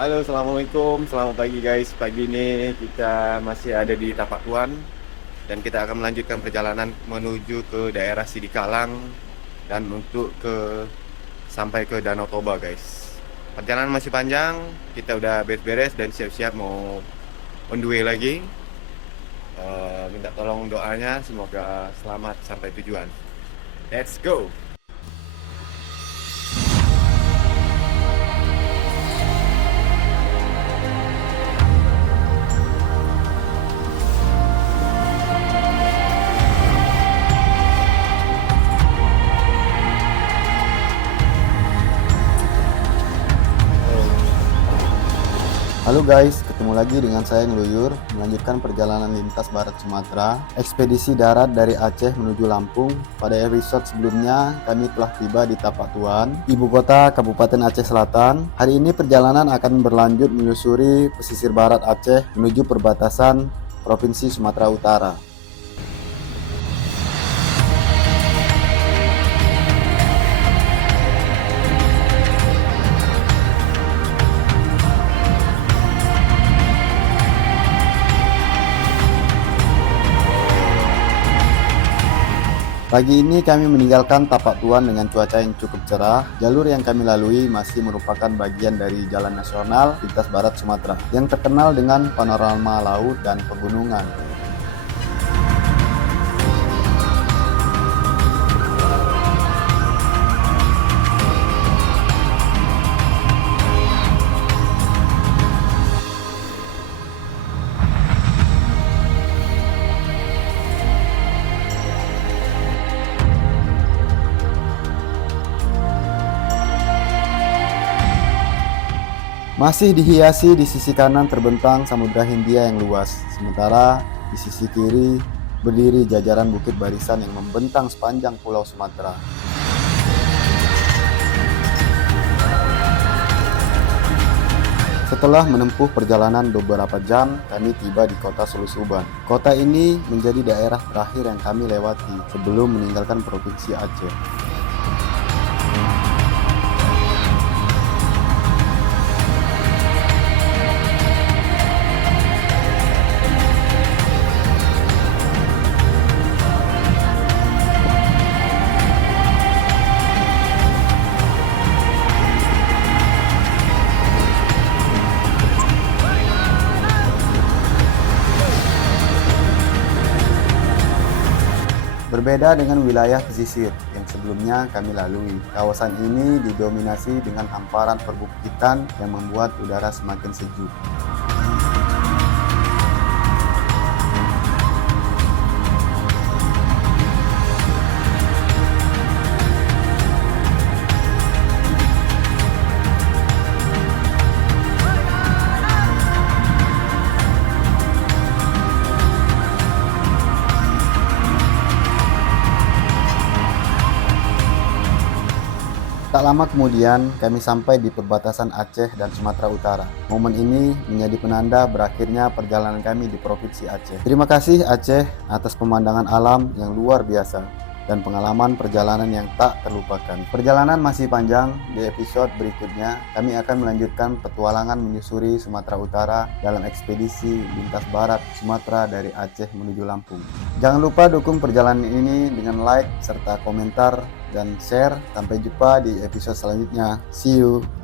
Halo, assalamualaikum. Selamat pagi guys. Pagi ini kita masih ada di Tapak Tuan dan kita akan melanjutkan perjalanan menuju ke daerah Sidikalang dan untuk sampai ke Danau Toba guys. Perjalanan masih panjang. Kita udah beres-beres dan siap-siap mau on the way lagi. Minta tolong doanya semoga selamat sampai tujuan. Let's go. Halo guys, ketemu lagi dengan saya Ngeluyur, melanjutkan perjalanan lintas barat Sumatera, ekspedisi darat dari Aceh menuju Lampung. Pada episode sebelumnya, kami telah tiba di Tapak Tuan, ibu kota Kabupaten Aceh Selatan. Hari ini perjalanan akan berlanjut menyusuri pesisir barat Aceh menuju perbatasan Provinsi Sumatera Utara. Pagi ini kami meninggalkan Tapak Tuan dengan cuaca yang cukup cerah. Jalur yang kami lalui masih merupakan bagian dari Jalan Nasional Lintas Barat Sumatera yang terkenal dengan panorama laut dan pegunungan. Masih dihiasi di sisi kanan terbentang Samudra Hindia yang luas, sementara di sisi kiri berdiri jajaran bukit barisan yang membentang sepanjang Pulau Sumatera. Setelah menempuh perjalanan beberapa jam, kami tiba di kota Sulusuban. Kota ini menjadi daerah terakhir yang kami lewati sebelum meninggalkan Provinsi Aceh. Berbeda dengan wilayah pesisir yang sebelumnya kami lalui, kawasan ini didominasi dengan hamparan perbukitan yang membuat udara semakin sejuk. Tak lama kemudian, kami sampai di perbatasan Aceh dan Sumatera Utara. Momen ini menjadi penanda berakhirnya perjalanan kami di Provinsi Aceh. Terima kasih Aceh atas pemandangan alam yang luar biasa dan pengalaman perjalanan yang tak terlupakan. Perjalanan masih panjang. Di episode berikutnya, kami akan melanjutkan petualangan menyusuri Sumatera Utara dalam ekspedisi lintas barat Sumatera dari Aceh menuju Lampung. Jangan lupa dukung perjalanan ini dengan like serta komentar dan share. Sampai jumpa di episode selanjutnya. See you.